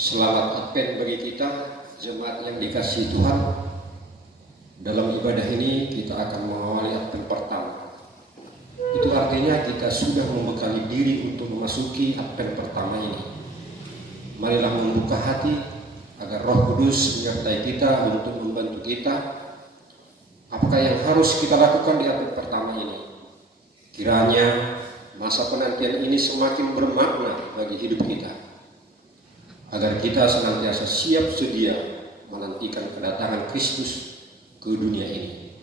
Selamat Advent bagi kita, jemaat yang dikasihi Tuhan. Dalam ibadah ini kita akan mengawali Advent pertama. Itu artinya kita sudah membekali diri untuk memasuki Advent pertama ini. Marilah membuka hati agar Roh Kudus menyertai kita untuk membantu kita. Apakah yang harus kita lakukan di Advent pertama ini? Kiranya masa penantian ini semakin bermakna bagi hidup kita, agar kita senantiasa siap sedia menantikan kedatangan Kristus ke dunia ini.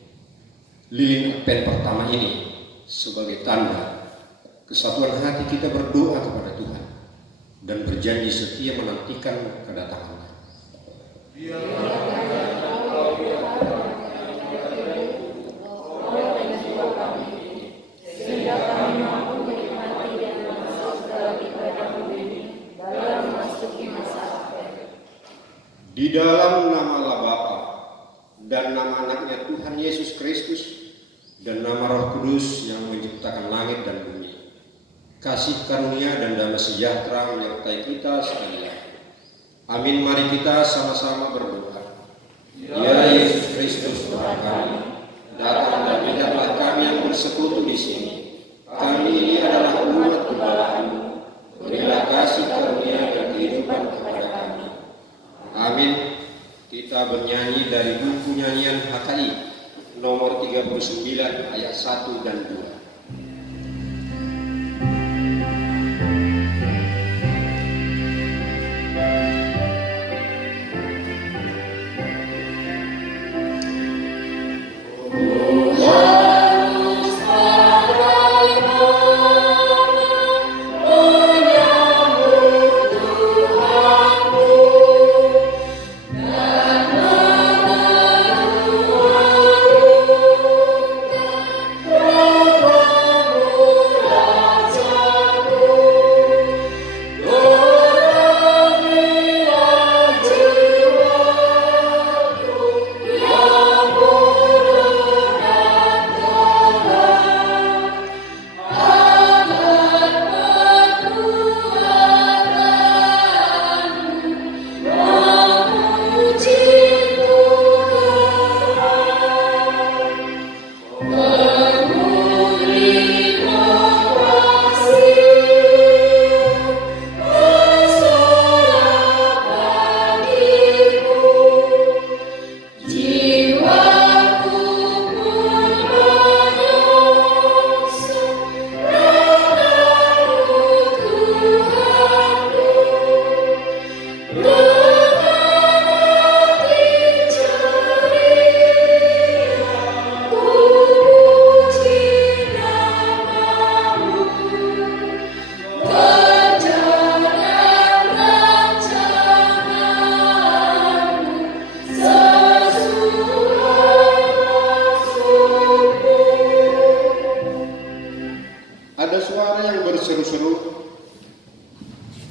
Lilin Advent pertama ini sebagai tanda kesatuan hati kita berdoa kepada Tuhan dan berjanji setia menantikan kedatangan-Nya. Di dalam nama Allah Bapa dan nama anaknya Tuhan Yesus Kristus dan nama Roh Kudus yang menciptakan langit dan bumi, kasih karunia dan damai sejahtera menyertai kita sekalian. Amin. Mari kita sama-sama berdoa. Ya Yesus Kristus Tuhan kami, datang dan lihatlah kami yang bersekutu di sini. Kami ini adalah umat gembala-Mu. Berilah kasih karunia dan kehidupan kepada kami. Amin. Kita bernyanyi dari buku nyanyian HKI nomor 39 ayat 1 dan 2.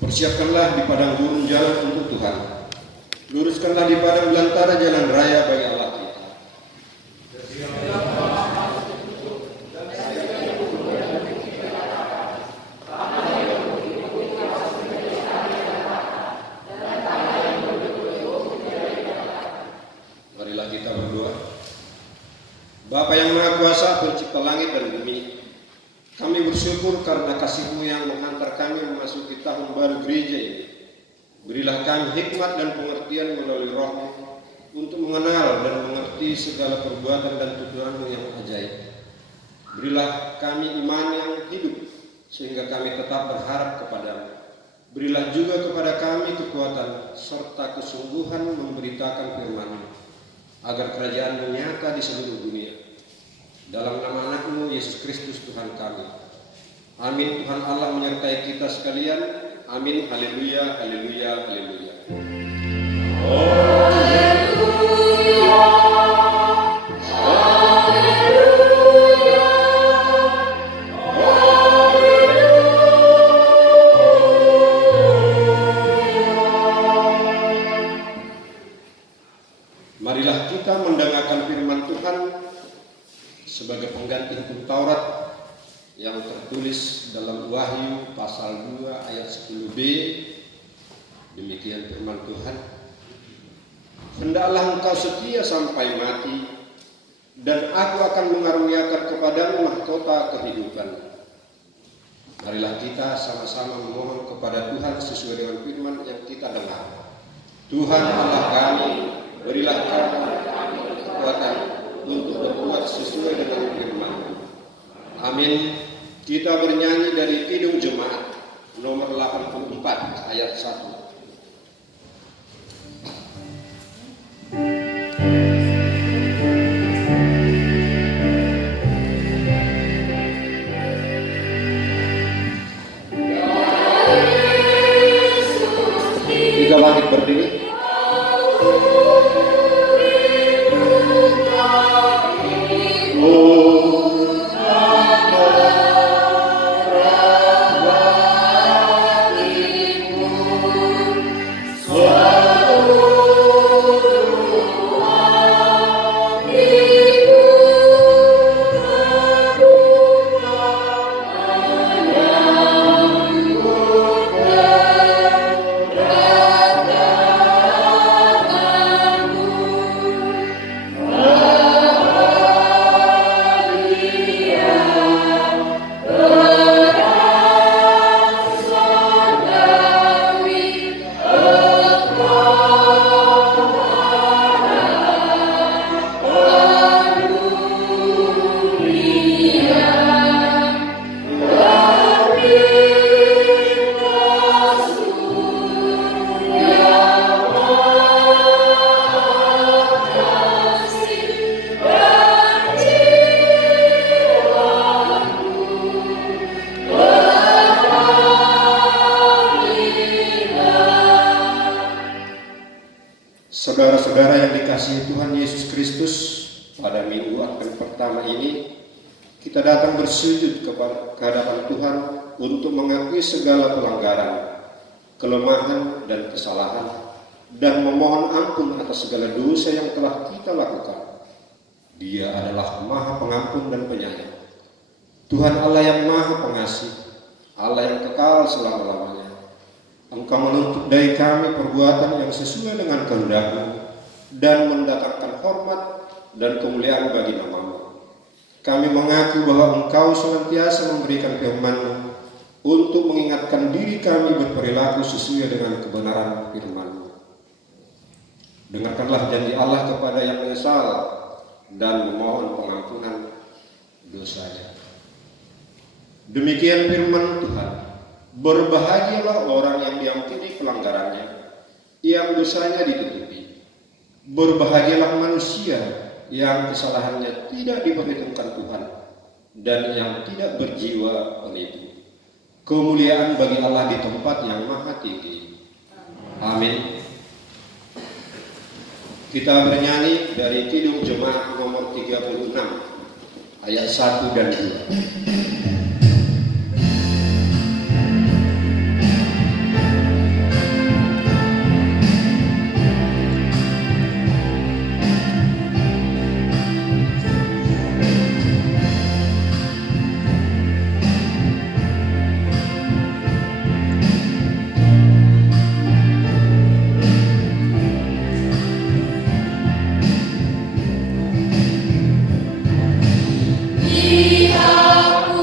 Persiapkanlah di padang gurun jalan untuk Tuhan. Luruskanlah di padang belantara jalan raya bagi Allah kita. Marilah kita berdoa. Bapa yang Maha Kuasa, Pencipta langit dan bumi, kami bersyukur karena kasih-Mu yang menghantar kami memasuki tahun baru gereja ini. Berilah kami hikmat dan pengertian melalui Roh-Mu untuk mengenal dan mengerti segala perbuatan dan tujuan-Mu yang ajaib. Berilah kami iman yang hidup sehingga kami tetap berharap kepada-Mu. Berilah juga kepada kami kekuatan serta kesungguhan memberitakan firman-Mu agar kerajaan-Mu nyata di seluruh dunia. Dalam nama anak-Mu Yesus Kristus Tuhan kami. Amin. Tuhan Allah menyertai kita sekalian. Amin. Haleluya, haleluya, haleluya. Haleluya, haleluya, haleluya. Marilah kita mendengarkan firman Tuhan sebagai pengganti hukum Taurat yang tertulis dalam Wahyu pasal 2 ayat 10b Demikian firman Tuhan. Hendaklah engkau setia sampai mati, dan aku akan mengaruniakan kepadamu mahkota kehidupan. Marilah kita sama-sama memohon kepada Tuhan sesuai dengan firman yang kita dengar. Tuhan Allah kami, berilah kami kekuatan untuk berbuat sesuai dengan firman. Amin. Kita bernyanyi dari Kidung Jemaat nomor 84 ayat 1. Kita bangkit berdiri. Saudara-saudara yang dikasihi Tuhan Yesus Kristus, pada minggu Advent pertama ini kita datang bersujud ke hadapan Tuhan untuk mengakui segala pelanggaran, kelemahan dan kesalahan, dan memohon ampun atas segala dosa yang telah kita lakukan. Dia adalah Maha Pengampun dan Penyayang, Tuhan Allah yang Maha Pengasih, Allah yang kekal selama-lamanya. Engkau menuntut dari kami perbuatan yang sesuai dengan kehendak-Mu dan mendatangkan hormat dan kemuliaan bagi nama-Mu. Kami mengaku bahwa Engkau senantiasa memberikan firman-Mu untuk mengingatkan diri kami berperilaku sesuai dengan kebenaran firman-Mu. Dengarkanlah janji Allah kepada yang menyesal dan memohon pengampunan dosanya. Demikian firman Tuhan. Berbahagialah orang yang diampuni pelanggarannya, yang dosanya ditutupi. Berbahagialah manusia yang kesalahannya tidak diperhitungkan Tuhan, dan yang tidak berjiwa penipu. Kemuliaan bagi Allah di tempat yang maha tinggi. Amin. Kita bernyanyi dari Kidung Jemaat nomor 36 ayat 1 dan 2. Aku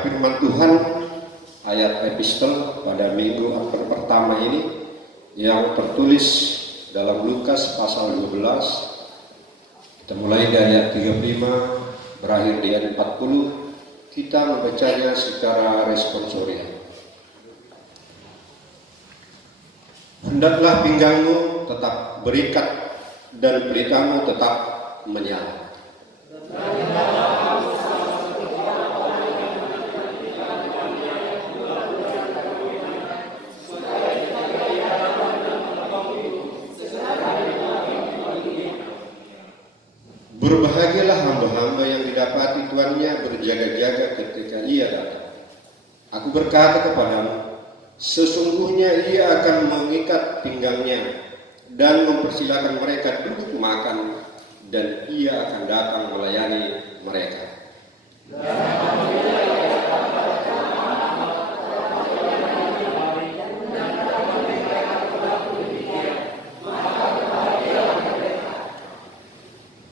mendengarkan firman Tuhan, ayat epistel pada minggu Advent pertama ini yang tertulis dalam Lukas pasal 12. Kita mulai dari ayat 35 berakhir di ayat 40. Kita membacanya secara responsorial. Hendaklah pinggangmu tetap berikat dan pelitamu tetap menyala. Berbahagialah hamba-hamba yang didapati tuannya berjaga-jaga ketika ia datang. Aku berkata kepadamu, sesungguhnya ia akan mengikat pinggangnya dan mempersilakan mereka duduk makan, dan ia akan datang melayani mereka.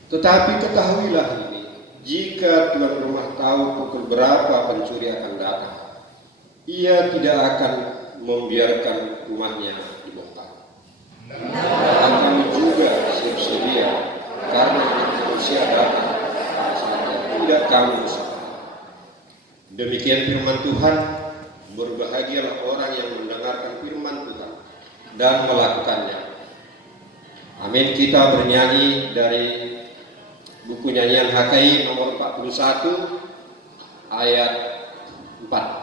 Tetapi ketahuilah ini, jika tuan rumah tahu pukul berapa pencuri akan datang, ia tidak akan membiarkan rumahnya dibongkar. Dan kami juga siap-sedia, karena manusia datang saatnya tidak kami usaha. Demikian firman Tuhan. Berbahagialah orang yang mendengarkan firman Tuhan dan melakukannya. Amin. Kita bernyanyi dari buku nyanyian HKI nomor 41 ayat 4.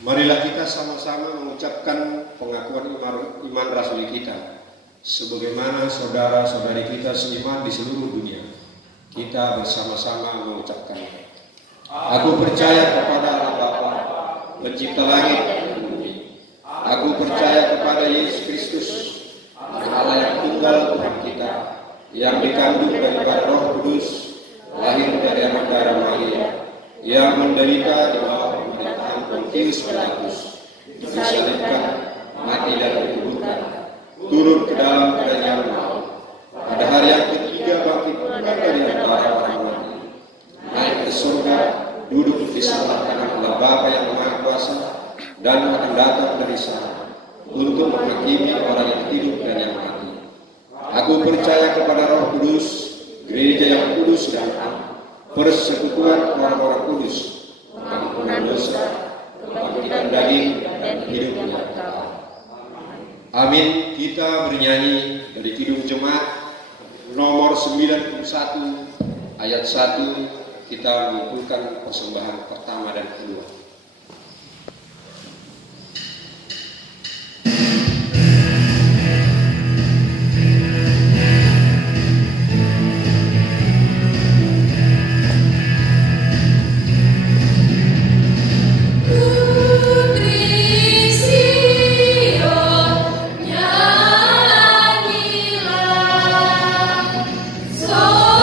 Marilah kita sama-sama mengucapkan pengakuan iman rasuli kita, sebagaimana saudara-saudari kita seiman di seluruh dunia. Kita bersama-sama mengucapkannya. Aku percaya kepada Allah Bapa, pencipta langit dan bumi. Aku percaya kepada Yesus Kristus, Allah yang tunggal Tuhan kita, yang dikandung daripada Roh Kudus, lahir dari anak darah Maria, yang menderita di bawah pemerintahan Pontius Pilatus, disalibkan, mati dan dikuburkan, turun ke dalam kerajaan maut, pada hari yang ketiga bangkit dari antara orang mati, naik ke surga, duduk di sebelah kanan Allah Bapa yang Maha Kuasa, dan akan datang dari sana untuk menghakimi orang yang hidup dan yang mati. Aku percaya kepada Roh Kudus, gereja yang kudus dan am, persekutuan orang-orang kudus, pengampunan dosa, kebangkitan daging, dan hidup yang kekal. Amin. Kita bernyanyi dari Kidung Jemaat nomor 91 ayat 1. Kita mengumpulkan persembahan pertama dan kedua. Soralah,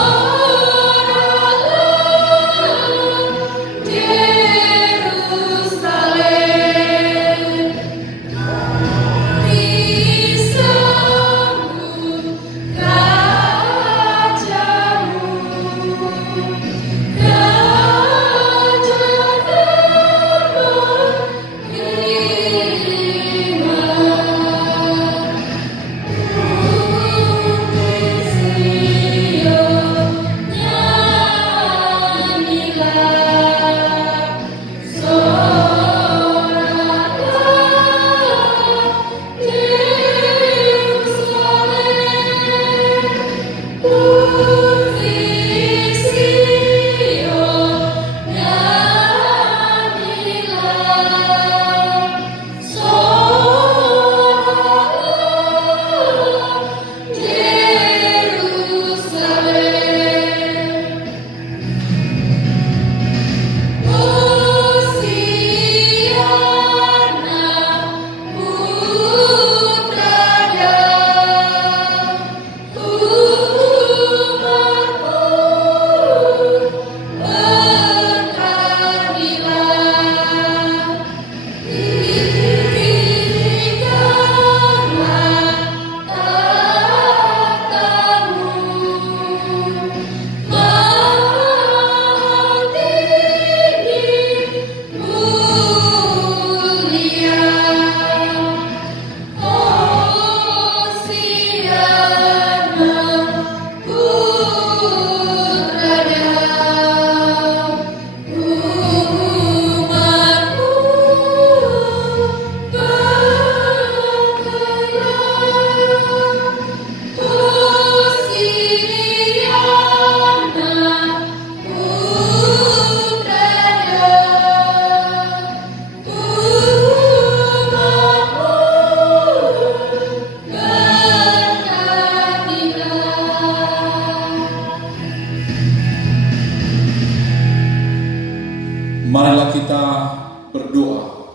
berdoa.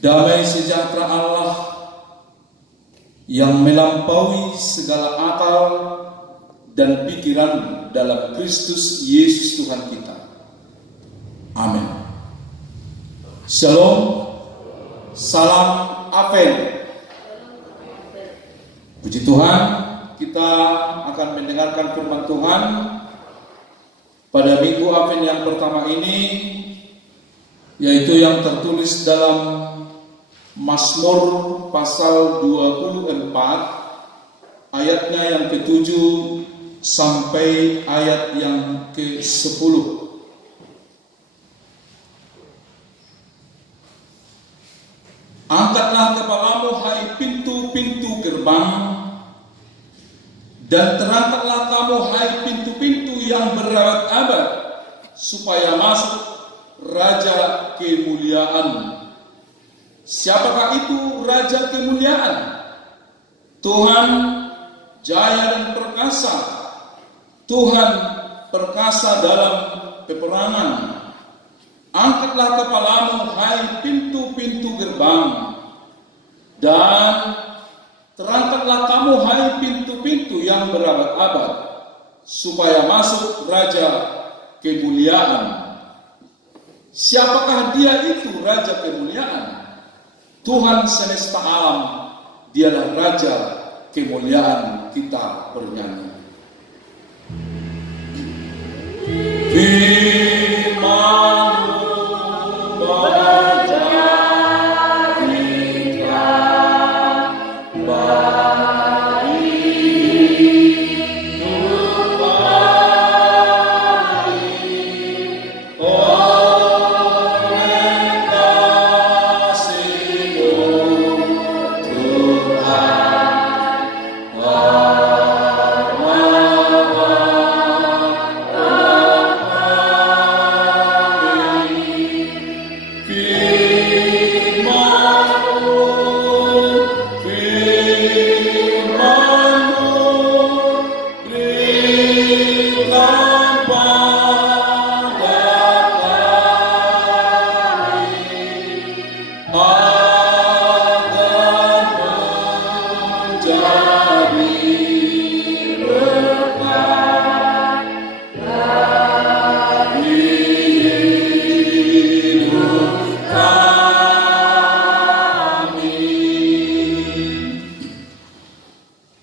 Damai sejahtera Allah yang melampaui segala akal dan pikiran dalam Kristus Yesus Tuhan kita. Amin. Shalom. Salam Advent. Puji Tuhan, kita akan mendengarkan firman Tuhan pada minggu Advent yang pertama ini, yaitu yang tertulis dalam Mazmur pasal 24 ayatnya yang ke-7 sampai ayat yang ke-10. Angkatlah kepalamu hai pintu-pintu gerbang, dan terangkatlah kamu hai pintu-pintu yang berabad-abad, supaya masuk Raja kemuliaan. Siapakah itu Raja kemuliaan? Tuhan jaya dan perkasa, Tuhan perkasa dalam peperangan. Angkatlah kepalamu hai pintu-pintu gerbang, dan terangkatlah kamu hai pintu-pintu yang berabad-abad, supaya masuk Raja kemuliaan. Siapakah dia itu Raja kemuliaan? Tuhan semesta alam, dialah Raja kemuliaan. Kita bernyanyi.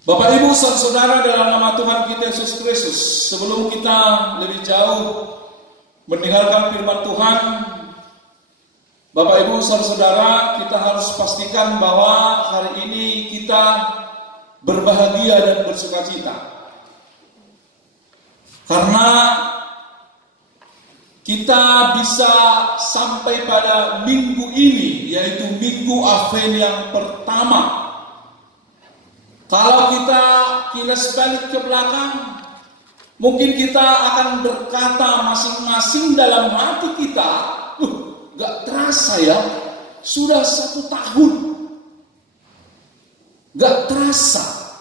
Bapak Ibu saudara dalam nama Tuhan kita Yesus Kristus, sebelum kita lebih jauh mendengarkan firman Tuhan, Bapak Ibu saudara, kita harus pastikan bahwa hari ini kita berbahagia dan bersukacita. Karena kita bisa sampai pada minggu ini, yaitu minggu Advent yang pertama. Kalau kita kilas balik ke belakang, mungkin kita akan berkata masing-masing dalam hati kita, gak terasa ya, sudah 1 tahun. Gak terasa.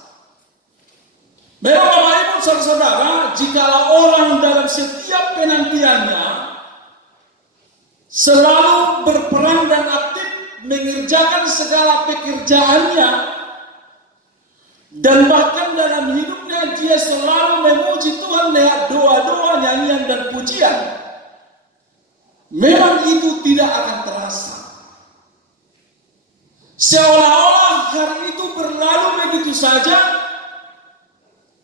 Memang Bapak Ibu saudara, jikalau orang dalam setiap penantiannya selalu berperan dan aktif mengerjakan segala pekerjaannya, dan bahkan dalam hidupnya dia selalu memuji Tuhan lewat doa-doa, nyanyian dan pujian, memang itu tidak akan terasa. Seolah-olah hari itu berlalu begitu saja,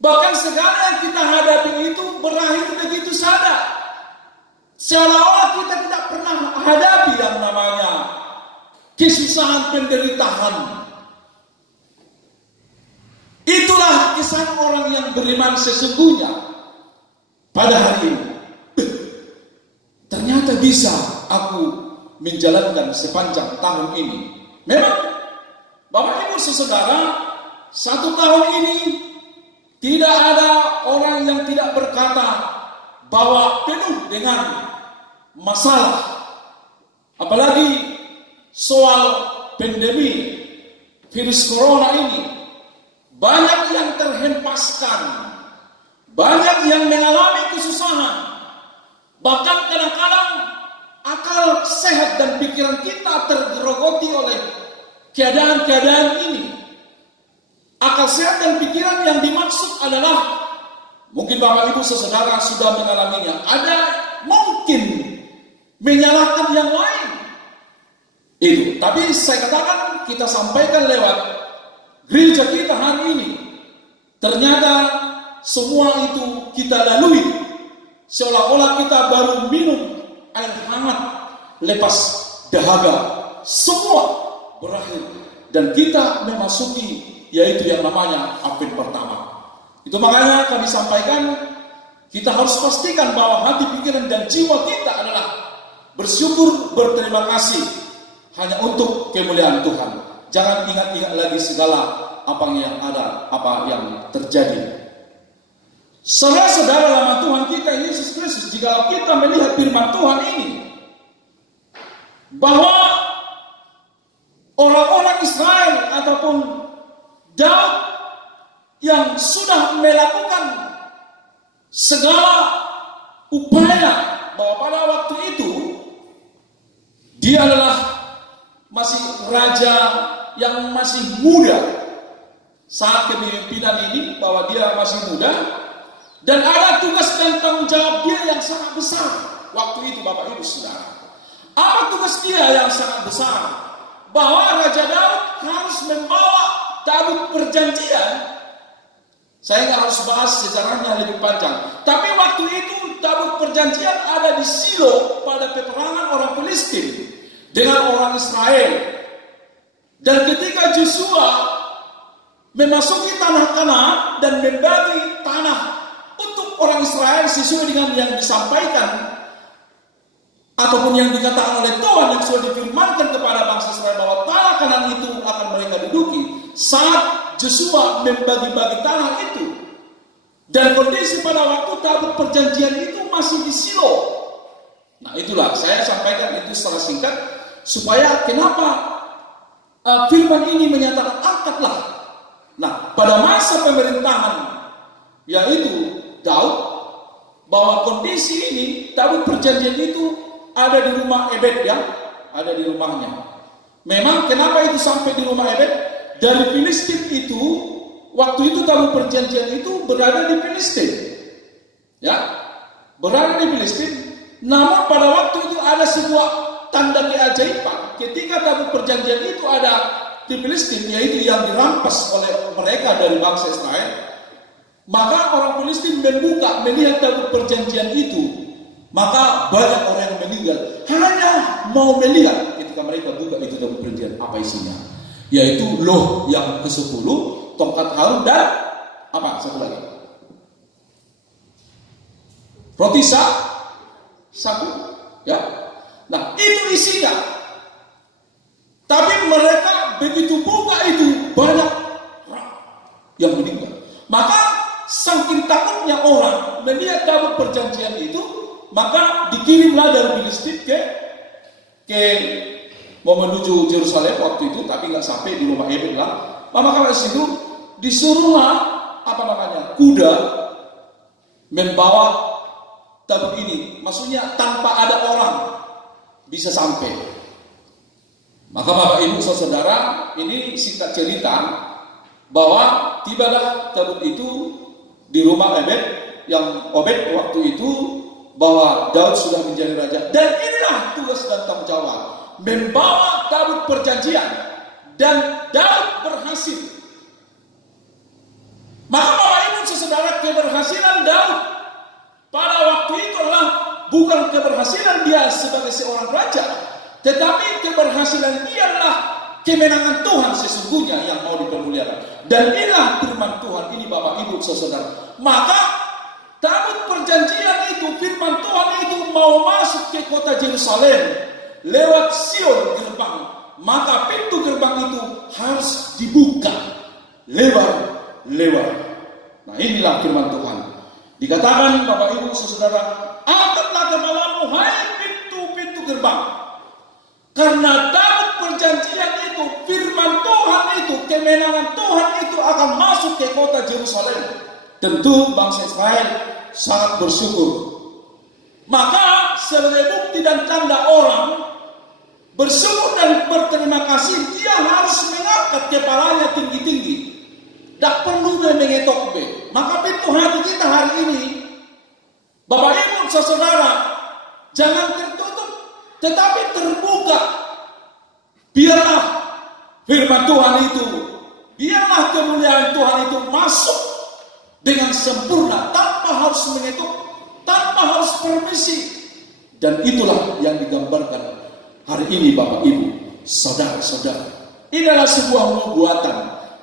bahkan segala yang kita hadapi itu berakhir begitu saja. Seolah-olah kita tidak pernah hadapi yang namanya kesusahan, penderitaan. Itulah kesan orang yang beriman sesungguhnya pada hari ini. Ternyata bisa aku menjalankan sepanjang tahun ini. Memang Bapak Ibu saudara, 1 tahun ini tidak ada orang yang tidak berkata bahwa penuh dengan masalah. Apalagi soal pandemi virus corona ini. Banyak yang terhempaskan, banyak yang mengalami kesusahan. Bahkan kadang-kadang akal sehat dan pikiran kita tergerogoti oleh keadaan-keadaan ini. Akal sehat dan pikiran yang dimaksud adalah, mungkin Bapak Ibu Saudara sudah mengalaminya, ada mungkin menyalahkan yang lain. Itu, tapi saya katakan, kita sampaikan lewat gereja kita hari ini. Ternyata semua itu kita lalui seolah-olah kita baru minum air hangat lepas dahaga. Semua berakhir dan kita memasuki yaitu yang namanya Advent pertama. Itu makanya kami sampaikan, kita harus pastikan bahwa hati, pikiran dan jiwa kita adalah bersyukur, berterima kasih hanya untuk kemuliaan Tuhan. Jangan ingat-ingat lagi segala apa yang ada, apa yang terjadi. Saudara-saudara dalam Tuhan kita Yesus Kristus, jika kita melihat firman Tuhan ini, bahwa orang-orang Israel ataupun Daud yang sudah melakukan segala upaya, bahwa pada waktu itu dia adalah masih raja yang masih muda saat kepemimpinan ini, bahwa dia masih muda dan ada tugas dan tanggung jawab dia yang sangat besar waktu itu. Bapak Ibu Saudara, apa tugas dia yang sangat besar? Bahwa Raja Daud harus membawa tabut perjanjian. Saya nggak harus bahas sejarahnya lebih panjang, tapi waktu itu tabut perjanjian ada di Silo pada peperangan orang Filistin dengan orang Israel. Dan ketika Joshua memasuki tanah Kanaan dan membagi tanah untuk orang Israel sesuai dengan yang disampaikan ataupun yang dikatakan oleh Tuhan yang sudah difirmankan kepada bangsa Israel bahwa tanah Kanaan itu akan mereka duduki. Saat Joshua membagi-bagi tanah itu, dan kondisi pada waktu tabut perjanjian itu masih di Silo. Nah, itulah saya sampaikan itu secara singkat supaya kenapa firman ini menyatakan angkatlah. Nah, pada masa pemerintahan yaitu Daud, bahwa kondisi ini tabut perjanjian itu ada di rumah Ebed, ya, ada di rumahnya. Memang kenapa itu sampai di rumah Ebed? Dari Filistin itu, waktu itu tabut perjanjian itu berada di Filistin, ya, berada di Filistin. Namun pada waktu itu ada sebuah tanda keajaiban. Ketika tabut perjanjian itu ada di Filistin, yaitu yang dirampas oleh mereka dari bangsa Israel, maka orang Filistin membuka, melihat tabut perjanjian itu, maka banyak orang yang meninggal hanya mau melihat. Ketika mereka buka itu tabut perjanjian, apa isinya? Yaitu loh yang ke-10, tongkat Harun dan apa satu lagi? Roti sagu, ya. Nah, itu isinya. Tapi mereka begitu buka itu banyak yang meninggal. Maka saking takutnya orang melihat tabut perjanjian itu, maka dikirimlah dari Filistin ke mau menuju Yerusalem waktu itu, tapi nggak sampai di rumah Ebed lah. Maka dari situ disuruhlah kuda membawa tabut ini. Maksudnya tanpa ada orang bisa sampai. Maka Bapak Ibu Saudara, ini singkat cerita bahwa tibalah tabut itu di rumah Ebed, yang Obed waktu itu, bahwa Daud sudah menjadi raja. Dan inilah tugas dan tanggung jawab, membawa tabut perjanjian, dan Daud berhasil. Maka Bapak Ibu Saudara, keberhasilan Daud pada waktu itu adalah bukan keberhasilan dia sebagai seorang raja, tetapi keberhasilan dia adalah kemenangan Tuhan sesungguhnya yang mau dipermuliakan. Dan inilah firman Tuhan ini Bapak Ibu Saudara. Maka tabut perjanjian itu, firman Tuhan itu mau masuk ke kota Yerusalem lewat Sion gerbang, maka pintu gerbang itu harus dibuka lebar. Nah, inilah firman Tuhan. Dikatakan Bapak Ibu Saudara, angkatlah kepalamu hai pintu-pintu gerbang, karena tabut perjanjian itu, firman Tuhan itu, kemenangan Tuhan itu akan masuk ke kota Yerusalem. Tentu bangsa Israel sangat bersyukur. Maka sebagai bukti dan tanda orang bersyukur dan berterima kasih, dia harus mengangkat kepalanya tinggi-tinggi. Tak perlu mengetok be. Maka pintu hati kita hari ini, Bapak Ibu saudara, jangan tertutup, tetapi terbuka. Biarlah firman Tuhan itu, biarlah kemuliaan Tuhan itu masuk dengan sempurna, tanpa harus mengetuk, tanpa harus permisi. Dan itulah yang digambarkan hari ini Bapak Ibu, saudara-saudara. Ini adalah sebuah nubuatan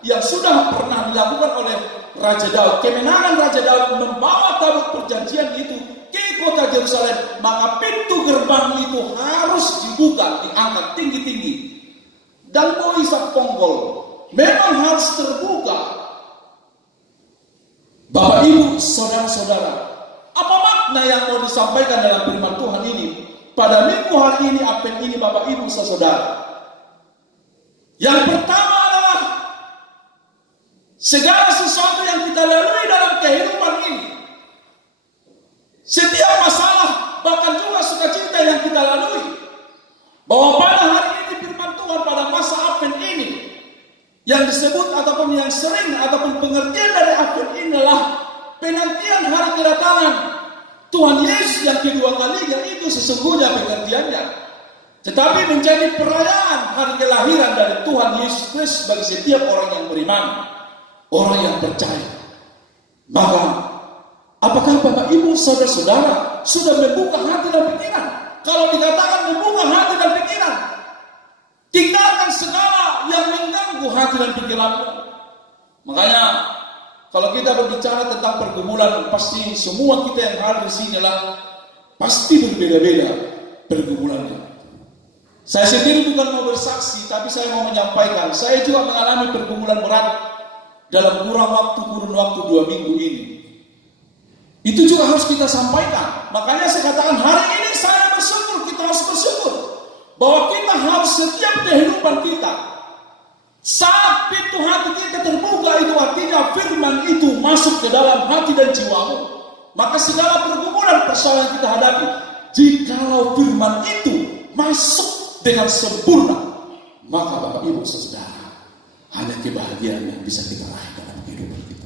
yang sudah pernah dilakukan oleh Raja Daud. Kemenangan Raja Daud membawa tabut perjanjian itu ke kota Yerusalem. Maka pintu gerbang itu harus dibuka, diangkat tinggi-tinggi. Dan Moisak Ponggol memang harus terbuka. Bapak Ibu, saudara-saudara, apa makna yang mau disampaikan dalam firman Tuhan ini? Pada minggu hari ini, Advent ini Bapak Ibu saudara. Yang pertama adalah segala sesuatu yang kita lalui dalam kehidupan ini, setiap masalah, bahkan juga sukacita yang kita lalui, bahwa pada hari ini firman Tuhan pada masa Advent ini, yang disebut ataupun yang sering ataupun pengertian dari Advent ini adalah penantian hari kedatangan Tuhan Yesus yang kedua kalinya. Itu sesungguhnya pengertiannya. Tetapi menjadi perayaan hari kelahiran dari Tuhan Yesus Kristus bagi setiap orang yang beriman, orang yang percaya. Maka, apakah Bapak Ibu saudara-saudara sudah membuka hati dan pikiran? Kalau dikatakan membuka hati dan pikiran, tinggalkan segala yang mengganggu hati dan pikiranmu. Makanya, kalau kita berbicara tentang pergumulan, pasti semua kita yang hadir di sini adalah pasti berbeda-beda pergumulannya. Saya sendiri bukan mau bersaksi, tapi saya mau menyampaikan, saya juga mengalami pergumulan berat dalam kurun waktu 2 minggu ini. Itu juga harus kita sampaikan. Makanya saya katakan hari ini saya bersyukur, kita harus bersyukur bahwa kita harus setiap kehidupan kita, saat pintu hati kita terbuka, itu artinya firman itu masuk ke dalam hati dan jiwamu. Maka segala pergumulan persoalan yang kita hadapi, jikalau firman itu masuk dengan sempurna, maka Bapak Ibu saudara, hanya kebahagiaan yang bisa kita raih dalam kehidupan kita.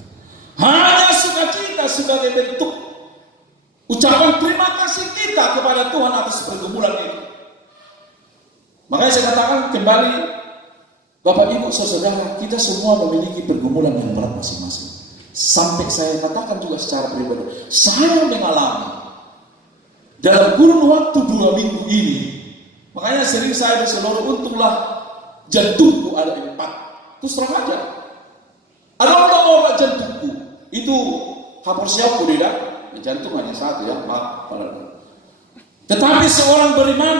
Hanya sukacita sebagai bentuk ucapan terima kasih kita kepada Tuhan atas pergumulan itu. Makanya saya katakan kembali, Bapak Ibu saudara, kita semua memiliki pergumulan yang berat masing-masing. Sampai saya katakan juga secara pribadi, saya mengalami dalam kurun waktu 2 minggu ini. Makanya sering saya berseluruh, untunglah jantungku ada 4. Terus terang aja, ada obat jantungku itu haporsiaku tidak, jantung hanya 1 ya, maaf. Tetapi seorang beriman,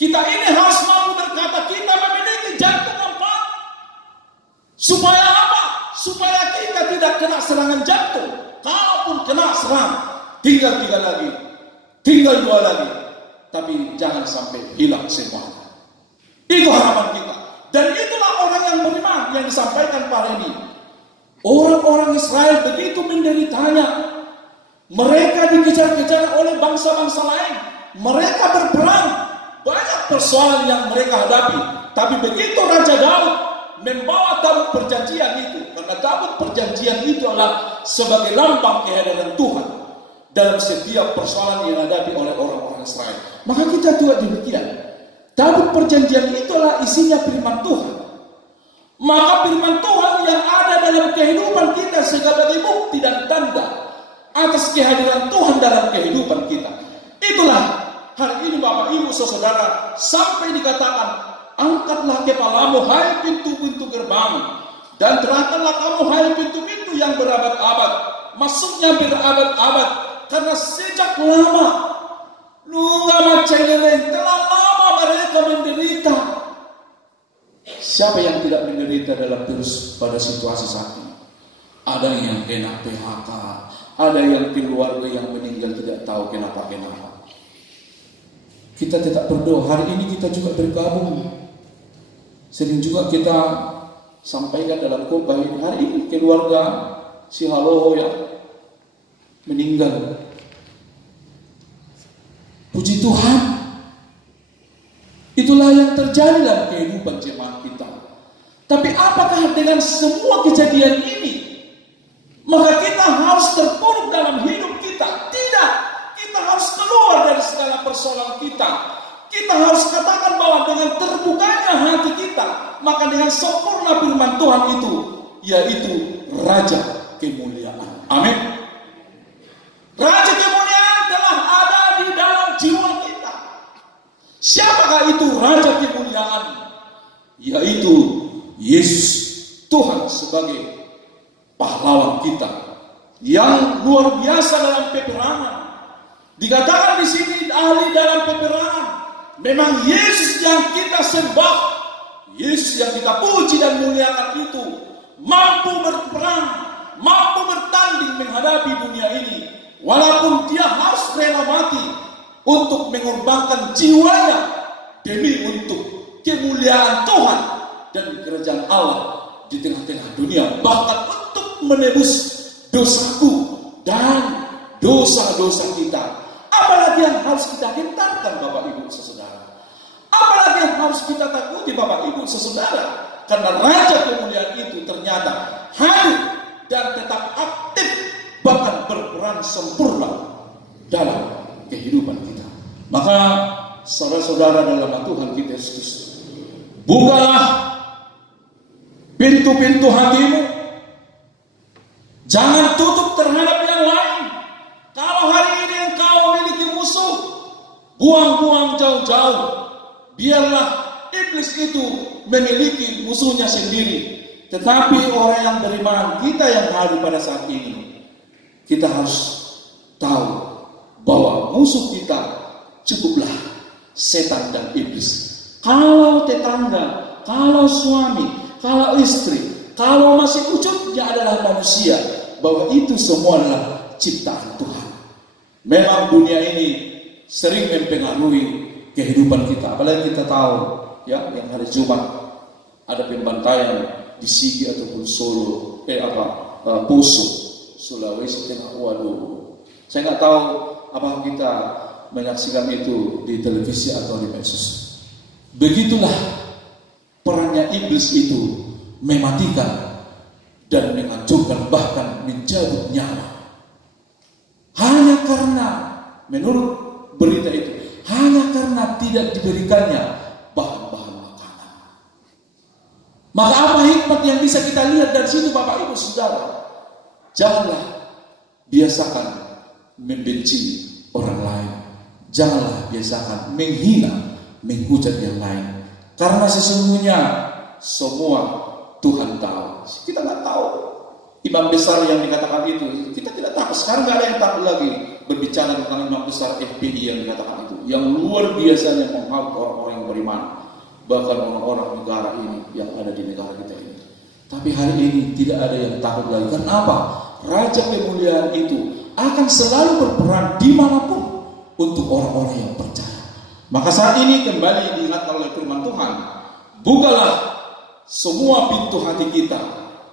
kita ini harus mampu berkata kita memiliki jantung 4. Supaya apa? Supaya kita tidak kena serangan jantung. Kalaupun kena serang, tinggal 3 lagi, tinggal 2 lagi. Tapi jangan sampai hilang semuanya. Itu harapan kita. Dan itulah orang yang beriman yang disampaikan hari ini. Orang-orang Israel begitu menderitanya. Mereka dikejar-kejar oleh bangsa-bangsa lain. Mereka berperang. Banyak persoalan yang mereka hadapi. Tapi begitu Raja Daud membawa tabut perjanjian itu, karena tabut perjanjian itu adalah sebagai lambang kehadiran Tuhan dalam setiap persoalan yang dihadapi oleh orang-orang Israel. Maka kita juga demikian. Tabut perjanjian itu adalah isinya firman Tuhan. Maka firman Tuhan yang ada dalam kehidupan kita sebagai bukti dan tanda atas kehadiran Tuhan dalam kehidupan kita. Itulah hari ini Bapak Ibu saudara, sampai dikatakan, angkatlah kepalamu hai pintu-pintu gerbang, dan terangkanlah kamu hai pintu-pintu yang berabad-abad. Maksudnya berabad-abad, karena sejak lama telah lama mereka menderita. Siapa yang tidak menderita dalam terus pada situasi saat ini? Ada yang kena PHK, ada yang keluarga yang meninggal tidak tahu kenapa. Kita tetap berdoa. Hari ini kita juga bergabung. Sering juga kita sampaikan dalam khotbah ini. Hari ini keluarga si Haloho yang meninggal. Puji Tuhan, itulah yang terjadi dalam kehidupan jemaat kita. Tapi apakah dengan semua kejadian ini maka kita harus terpuruk dalam hidup kita? Tidak. Kita harus keluar dari segala persoalan kita. Kita harus katakan bahwa dengan terbukanya hati kita, maka dengan sempurna firman Tuhan itu, yaitu Raja Kemuliaan. Amin. Raja Kemuliaan telah ada di dalam jiwa kita. Siapakah itu Raja Kemuliaan? Yaitu Yesus, Tuhan sebagai pahlawan kita yang luar biasa dalam peperangan. Dikatakan di sini ahli dalam peperangan. Memang Yesus yang kita sembah, Yesus yang kita puji dan muliakan itu mampu berperang, mampu bertanding menghadapi dunia ini. Walaupun dia harus rela mati untuk mengorbankan jiwanya demi untuk kemuliaan Tuhan dan kerajaan Allah di tengah-tengah dunia, bahkan untuk menebus dosaku dan dosa-dosa kita. Apalagi yang harus kita gentarkan, Bapak Ibu Saudara? Apalagi yang harus kita takuti, Bapak Ibu Saudara? Karena Raja Kemuliaan itu ternyata hadir dan tetap aktif, bahkan berperan sempurna dalam kehidupan kita. Maka saudara-saudara dalam Tuhan kita Yesus, bukalah pintu-pintu hatimu. Jangan tutup terhadap yang lain. Kalau hari ini engkau memiliki musuh, buang-buang jauh-jauh. Biarlah iblis itu memiliki musuhnya sendiri. Tetapi orang yang beriman, kita yang hadir pada saat ini, kita harus tahu bahwa musuh kita cukuplah setan dan iblis. Kalau tetangga, kalau suami, kalau istri, kalau masih wujudnya adalah manusia, bahwa itu semua adalah ciptaan Tuhan. Memang dunia ini sering mempengaruhi kehidupan kita. Apalagi kita tahu, ya, yang hari Jumat ada pembantaian di Sigi ataupun Solo, Poso, Sulawesi Tengah. Waduh, saya nggak tahu apakah kita menyaksikan itu di televisi atau di medsos. Begitulah perannya iblis itu, mematikan dan menghancurkan, bahkan mencabut nyawa. Hanya karena, menurut berita itu, hanya karena tidak diberikannya bahan-bahan makanan. Maka apa hikmat yang bisa kita lihat dari situ, Bapak Ibu Saudara? Janganlah biasakan membenci orang lain. Janganlah biasakan menghina, menghujat yang lain. Karena sesungguhnya semua Tuhan tahu. Kita nggak tahu. Imam besar yang dikatakan itu, kita tidak tahu. Sekarang nggak ada yang takut lagi berbicara tentang imam besar FPI yang dikatakan itu, yang luar biasanya menghalau orang-orang yang beriman, bahkan orang-orang negara ini yang ada di negara kita ini. Tapi hari ini tidak ada yang takut lagi. Karena apa? Raja Kemuliaan itu akan selalu berperan dimanapun untuk orang-orang yang percaya. Maka saat ini kembali diingatkan oleh firman Tuhan, bukalah semua pintu hati kita,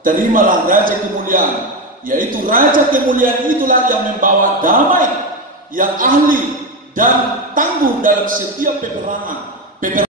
terimalah Raja Kemuliaan, yaitu Raja Kemuliaan itulah yang membawa damai, yang ahli dan tangguh dalam setiap peperangan.